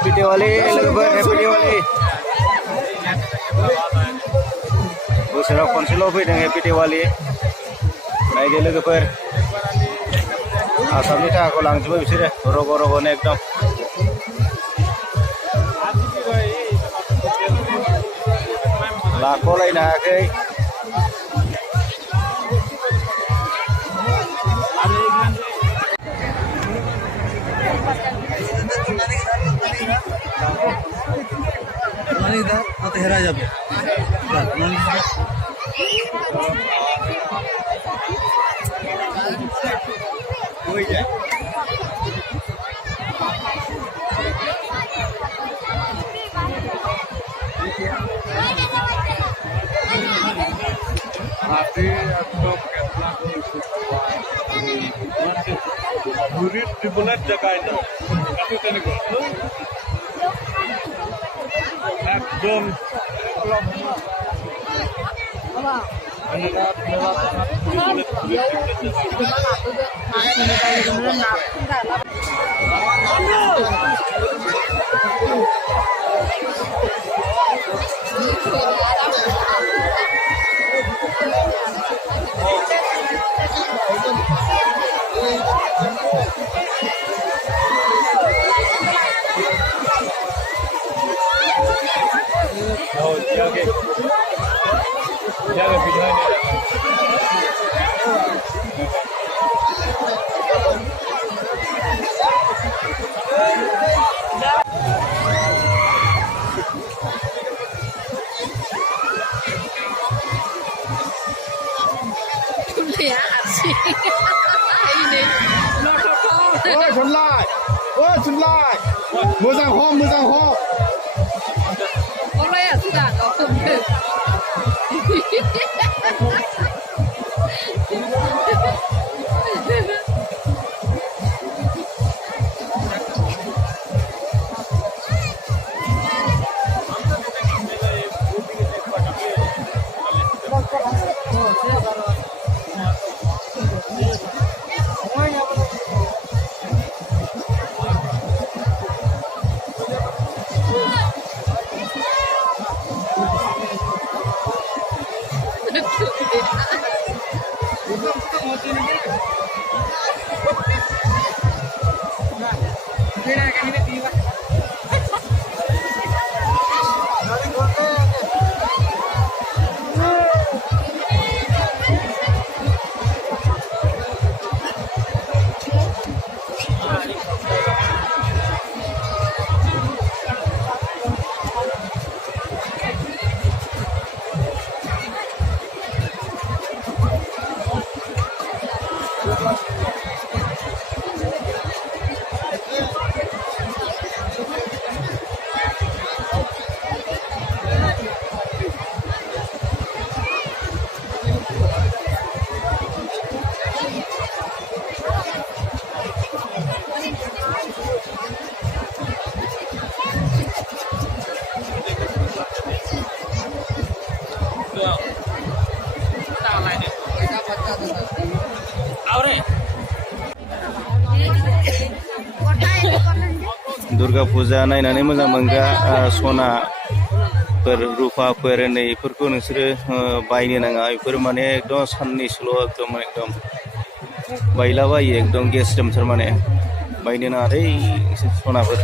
Happy Diwali लोगोफोर Happy Diwali बोसोराव खनसेल' फैदों Happy Diwali नायदो लोगोफोर आसामनि थाखाखौ लांजोबो बिसोरो रग' रग'नो एकदम लाख'लायनो हायाखै হেরা যাবে ট্রিপলের জায়গায় একদম jaga video ini Sunlight moja ho Boleh ya sudah kau tuntut. Durga फुजा नायनानै मोजां मोनग्रा सनाफोर रुफाफोर नैफोरखौ नोंसोरो बायनो नाङा बेफोर माने एकदम साननैसोल' एकदम बायलाबायो एकदम गेस्रेमथार माने बायनो नाङा दै सनाफोर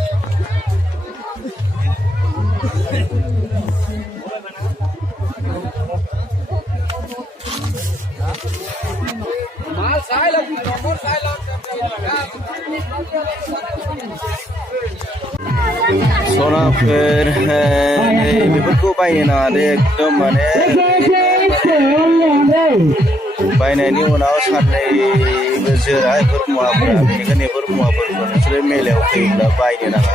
सनाफोर बेफोरखौ बायनो नाङा दे एकदम माने बायनायनि उनाव साननैबो जोरा बेफोर मुवाफोरा बेनिखायनो बेफोर मुवाफोरखौ नोंसोरो मेलायाव फैयोब्ला बायनो नाङा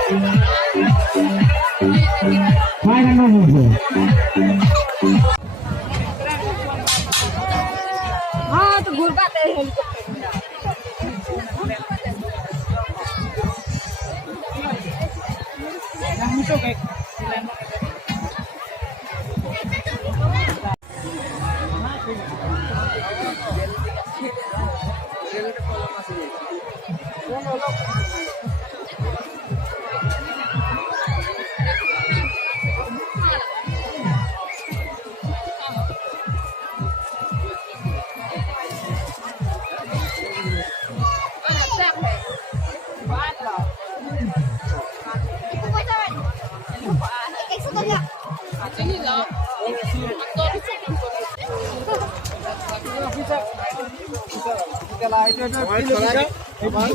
আমার